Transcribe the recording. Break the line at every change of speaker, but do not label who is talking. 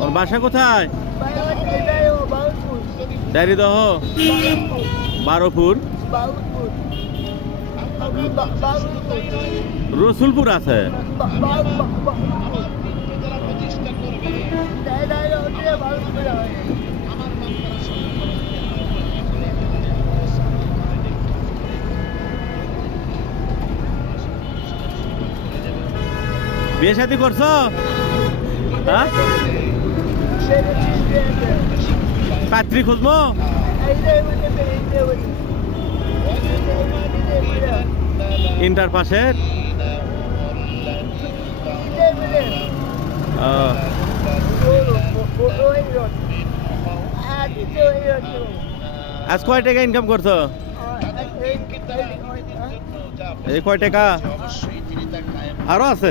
ওর বাসা কোথায়? বারোপুর। রসুলপুর আছে। বিয়ে শাদি করছ? হ্যাঁ? পাত্রী খুঁজবো? ইন্টার পাশে? আজ কয় টাকা ইনকাম করছ? এই কয় টাকা? আরও আছে।